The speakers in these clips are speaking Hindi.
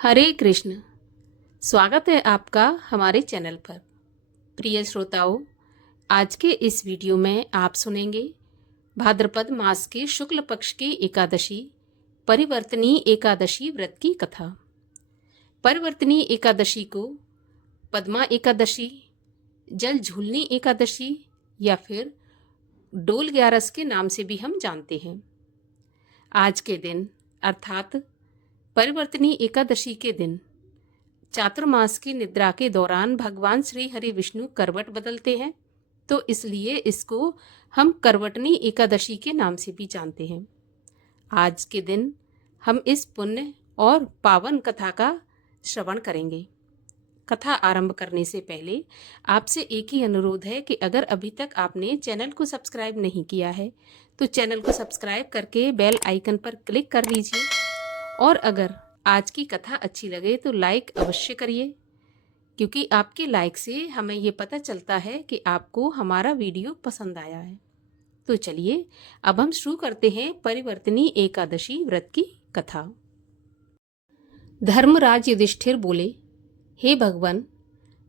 हरे कृष्ण। स्वागत है आपका हमारे चैनल पर। प्रिय श्रोताओं, आज के इस वीडियो में आप सुनेंगे भाद्रपद मास के शुक्ल पक्ष की एकादशी परिवर्तनी एकादशी व्रत की कथा। परिवर्तनी एकादशी को पद्मा एकादशी, जल झूलनी एकादशी या फिर डोल ग्यारस के नाम से भी हम जानते हैं। आज के दिन अर्थात परिवर्तनी एकादशी के दिन चातुर्मास की निद्रा के दौरान भगवान श्री हरि विष्णु करवट बदलते हैं, तो इसलिए इसको हम करवटनी एकादशी के नाम से भी जानते हैं। आज के दिन हम इस पुण्य और पावन कथा का श्रवण करेंगे। कथा आरंभ करने से पहले आपसे एक ही अनुरोध है कि अगर अभी तक आपने चैनल को सब्सक्राइब नहीं किया है तो चैनल को सब्सक्राइब करके बेल आइकन पर क्लिक कर लीजिए, और अगर आज की कथा अच्छी लगे तो लाइक अवश्य करिए, क्योंकि आपके लाइक से हमें ये पता चलता है कि आपको हमारा वीडियो पसंद आया है। तो चलिए अब हम शुरू करते हैं परिवर्तनी एकादशी व्रत की कथा। धर्मराज युधिष्ठिर बोले, हे भगवान,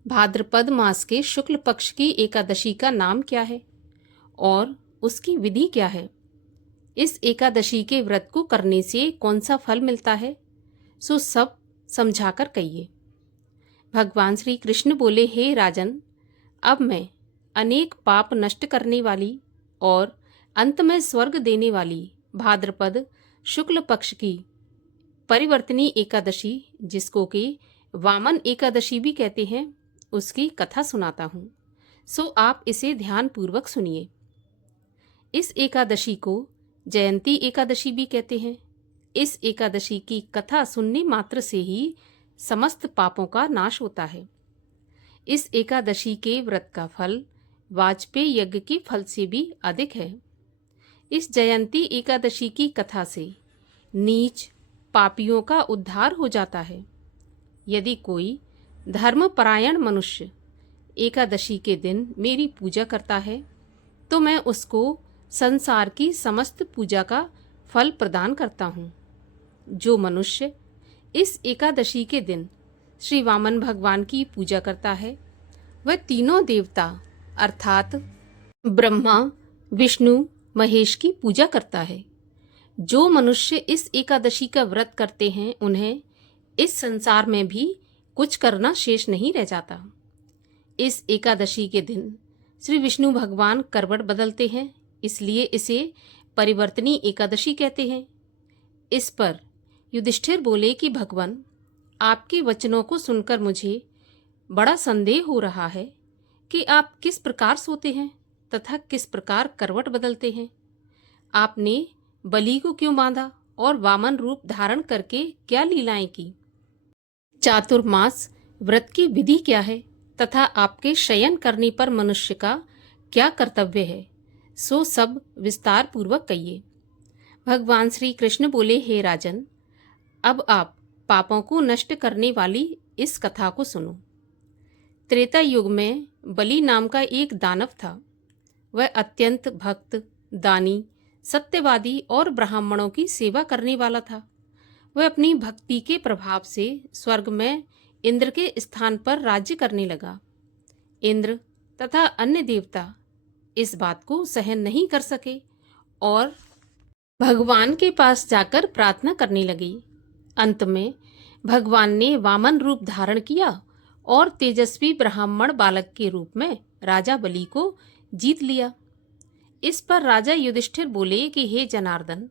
भाद्रपद मास के शुक्ल पक्ष की एकादशी का नाम क्या है और उसकी विधि क्या है? इस एकादशी के व्रत को करने से कौन सा फल मिलता है, सो सब समझाकर कहिए। भगवान श्री कृष्ण बोले, हे राजन, अब मैं अनेक पाप नष्ट करने वाली और अंत में स्वर्ग देने वाली भाद्रपद शुक्ल पक्ष की परिवर्तनी एकादशी, जिसको कि वामन एकादशी भी कहते हैं, उसकी कथा सुनाता हूँ। सो आप इसे ध्यान पूर्वक सुनिए। इस एकादशी को जयंती एकादशी भी कहते हैं। इस एकादशी की कथा सुनने मात्र से ही समस्त पापों का नाश होता है। इस एकादशी के व्रत का फल वाजपेयी यज्ञ के फल से भी अधिक है। इस जयंती एकादशी की कथा से नीच पापियों का उद्धार हो जाता है। यदि कोई धर्मपरायण मनुष्य एकादशी के दिन मेरी पूजा करता है तो मैं उसको संसार की समस्त पूजा का फल प्रदान करता हूँ। जो मनुष्य इस एकादशी के दिन श्री वामन भगवान की पूजा करता है वह तीनों देवता अर्थात ब्रह्मा, विष्णु, महेश की पूजा करता है। जो मनुष्य इस एकादशी का व्रत करते हैं उन्हें इस संसार में भी कुछ करना शेष नहीं रह जाता। इस एकादशी के दिन श्री विष्णु भगवान करवट बदलते हैं, इसलिए इसे परिवर्तनी एकादशी कहते हैं। इस पर युधिष्ठिर बोले कि भगवान, आपके वचनों को सुनकर मुझे बड़ा संदेह हो रहा है कि आप किस प्रकार सोते हैं तथा किस प्रकार करवट बदलते हैं। आपने बलि को क्यों बांधा और वामन रूप धारण करके क्या लीलाएं की? चातुर्मास व्रत की विधि क्या है तथा आपके शयन करने पर मनुष्य का क्या कर्तव्य है, सो सब विस्तार पूर्वक कहिए। भगवान श्री कृष्ण बोले, हे राजन, अब आप पापों को नष्ट करने वाली इस कथा को सुनो। त्रेता युग में बलि नाम का एक दानव था। वह अत्यंत भक्त, दानी, सत्यवादी और ब्राह्मणों की सेवा करने वाला था। वह अपनी भक्ति के प्रभाव से स्वर्ग में इंद्र के स्थान पर राज्य करने लगा। इंद्र तथा अन्य देवता इस बात को सहन नहीं कर सके और भगवान के पास जाकर प्रार्थना करने लगी। अंत में भगवान ने वामन रूप धारण किया और तेजस्वी ब्राह्मण बालक के रूप में राजा बलि को जीत लिया। इस पर राजा युधिष्ठिर बोले कि हे जनार्दन,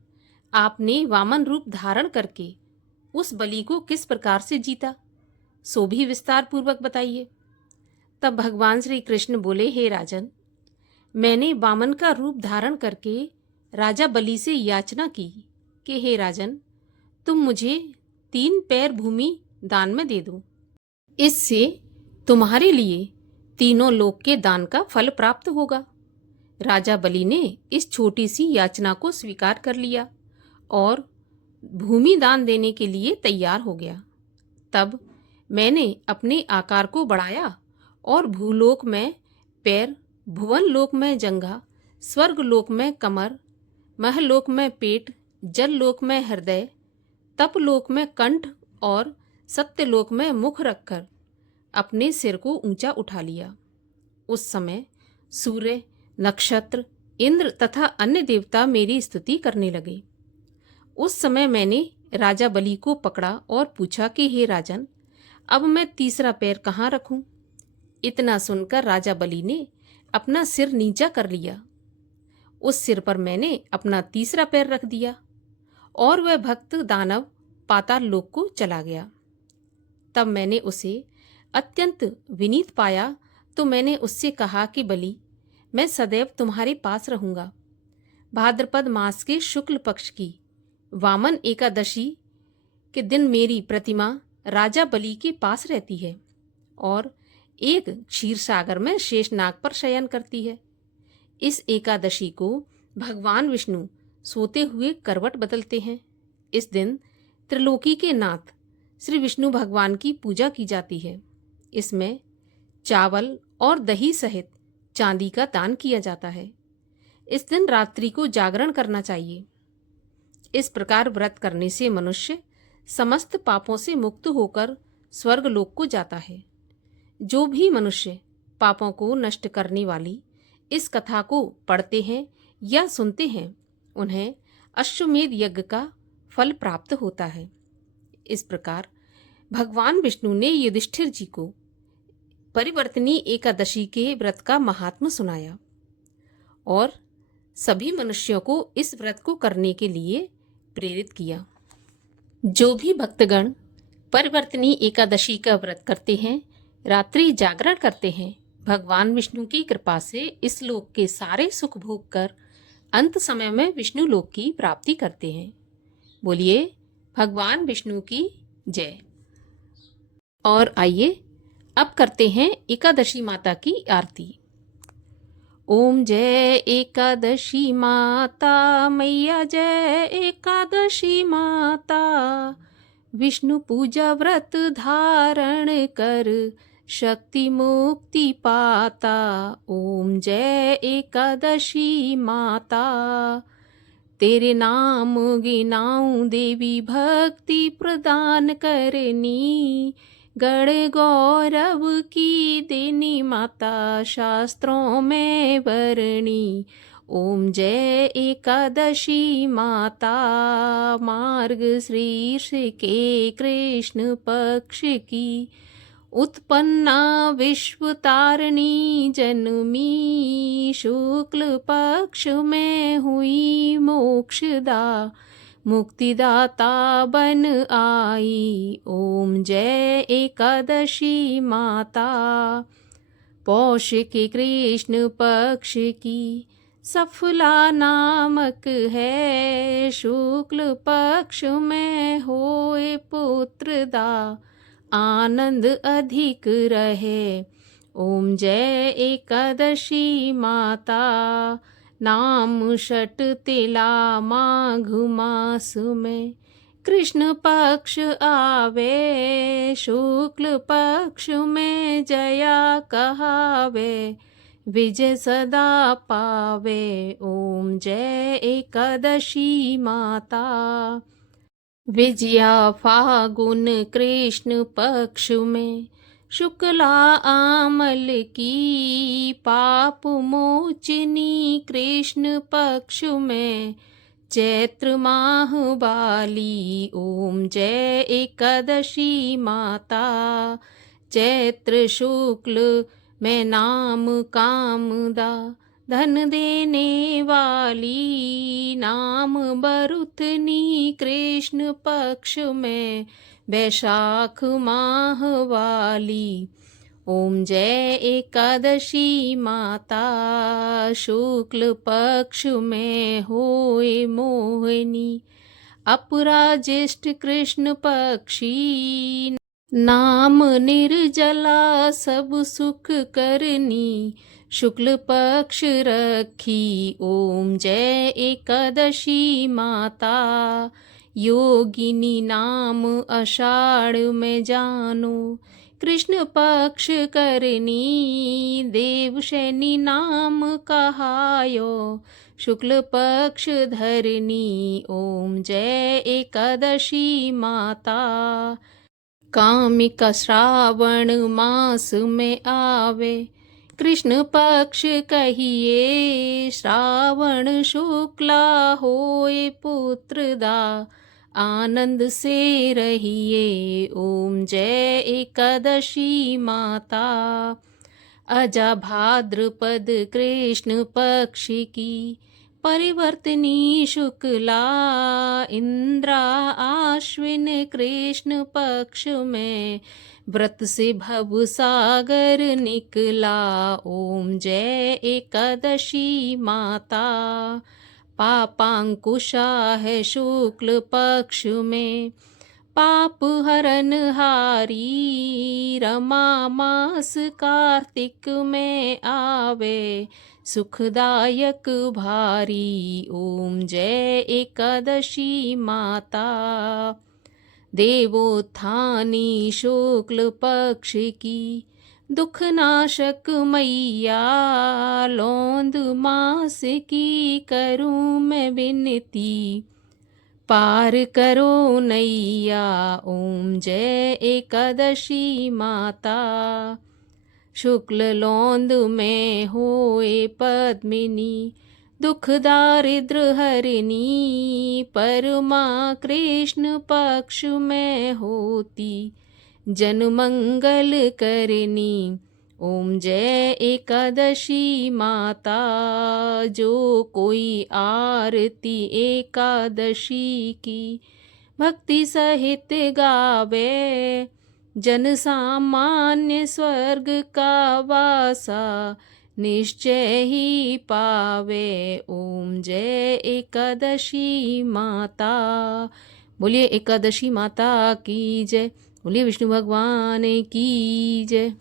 आपने वामन रूप धारण करके उस बलि को किस प्रकार से जीता, सो भी विस्तार पूर्वक बताइए। तब भगवान श्री कृष्ण बोले, हे राजन, मैंने वामन का रूप धारण करके राजा बलि से याचना की कि हे राजन, तुम मुझे 3 पैर भूमि दान में दे दो। इससे तुम्हारे लिए तीनों लोक के दान का फल प्राप्त होगा। राजा बलि ने इस छोटी सी याचना को स्वीकार कर लिया और भूमि दान देने के लिए तैयार हो गया। तब मैंने अपने आकार को बढ़ाया और भूलोक में पैर, भुवन लोक में जंघा, स्वर्ग लोक में कमर, महलोक में पेट, जल लोक में हृदय, तप लोक में कंठ और सत्यलोक में मुख रखकर अपने सिर को ऊंचा उठा लिया। उस समय सूर्य, नक्षत्र, इंद्र तथा अन्य देवता मेरी स्तुति करने लगे। उस समय मैंने राजा बलि को पकड़ा और पूछा कि हे राजन, अब मैं तीसरा पैर कहाँ रखूं? इतना सुनकर राजा बलि ने अपना सिर नीचा कर लिया। उस सिर पर मैंने अपना तीसरा पैर रख दिया और वह भक्त दानव पाताल लोक को चला गया। तब मैंने उसे अत्यंत विनीत पाया तो मैंने उससे कहा कि बलि, मैं सदैव तुम्हारे पास रहूंगा। भाद्रपद मास के शुक्ल पक्ष की वामन एकादशी के दिन मेरी प्रतिमा राजा बलि के पास रहती है और एक क्षीर सागर में शेषनाग पर शयन करती है। इस एकादशी को भगवान विष्णु सोते हुए करवट बदलते हैं। इस दिन त्रिलोकी के नाथ श्री विष्णु भगवान की पूजा की जाती है। इसमें चावल और दही सहित चांदी का दान किया जाता है। इस दिन रात्रि को जागरण करना चाहिए। इस प्रकार व्रत करने से मनुष्य समस्त पापों से मुक्त होकर स्वर्गलोक को जाता है। जो भी मनुष्य पापों को नष्ट करने वाली इस कथा को पढ़ते हैं या सुनते हैं, उन्हें अश्वमेध यज्ञ का फल प्राप्त होता है। इस प्रकार भगवान विष्णु ने युधिष्ठिर जी को परिवर्तनी एकादशी के व्रत का महात्म सुनाया और सभी मनुष्यों को इस व्रत को करने के लिए प्रेरित किया। जो भी भक्तगण परिवर्तनी एकादशी का व्रत करते हैं, रात्रि जागरण करते हैं, भगवान विष्णु की कृपा से इस लोक के सारे सुख भोग कर अंत समय में विष्णु लोक की प्राप्ति करते हैं। बोलिए भगवान विष्णु की जय। और आइए अब करते हैं एकादशी माता की आरती। ओम जय एकादशी माता मैया, जय एकादशी माता। विष्णु पूजा व्रत धारण कर शक्ति मुक्ति पाता। ओम जय एकादशी माता। तेरे नाम गिनाऊं देवी, भक्ति प्रदान करनी। गण गौरव की देनी माता, शास्त्रों में वर्णी। ओम जय एकादशी माता। मार्ग शीर्ष के कृष्ण पक्ष की उत्पन्ना विश्व तारिणी जन्मी। शुक्ल पक्ष में हुई मोक्षदा, मुक्तिदाता बन आई। ओम जय एकादशी माता। पौष के कृष्ण पक्ष की सफला नामक है। शुक्ल पक्ष में होए पुत्रदा, आनंद अधिक रहे। ओम जय एकादशी माता। नाम षट तिला माघ मास में कृष्ण पक्ष आवे। शुक्ल पक्ष में जया कहावे, विजय सदा पावे। ओम जय एकादशी माता। विजया फागुन कृष्ण पक्ष में शुक्ला आमल की। पाप मोचनी कृष्ण पक्ष में चैत्र माह बाली। ओम जय एकादशी माता। चैत्र शुक्ल में नाम कामदा, धन देने वाली। नाम बरुथनी कृष्ण पक्ष में वैशाख माह वाली। ओम जय एकादशी माता। शुक्ल पक्ष में होए मोहिनी, अपराज्येष्ठ कृष्ण पक्षी। नाम निर्जला सब सुख करनी, शुक्ल पक्ष रखी। ओम जय एकादशी माता। योगिनी नाम आषाढ़ में जानो, कृष्ण पक्ष करनी। देवशैनी नाम कहायो, शुक्ल पक्ष धरनी। ओम जय एकादशी माता। कामिका श्रावण मास में आवे, कृष्ण पक्ष कहिए श्रावण शुक्ला होए पुत्रदा, आनंद से रहिए ओम जय एकादशी माता। अजा भाद्रपद कृष्ण पक्ष की परिवर्तनी शुक्ला, इंद्रा आश्विन कृष्ण पक्ष में व्रत से भव सागर निकला, ओम जय एकादशी माता। पापांकुशा है शुक्ल पक्ष में पाप हरन हारी, रमा मास कार्तिक में आवे सुखदायक भारी, ओम जय एकादशी माता। देवोत्थानी शुक्ल पक्ष की दुख नाशक मैया, लौंद मास की करूं मैं विनती, पार करो नैया, ओम जय एकादशी माता। शुक्ल लौंद में होए पद्मिनी, दुख दारिद्र हरिणी, परमा कृष्ण पक्ष में होती, जन मंगल करनी, ओम जय एकादशी माता। जो कोई आरती एकादशी की भक्ति सहित गावे, जन सामान्य स्वर्ग का वासा निश्चय ही पावे, ओम जय एकादशी माता। बोलिए एकादशी माता की जय, बोलिए विष्णु भगवान की जय।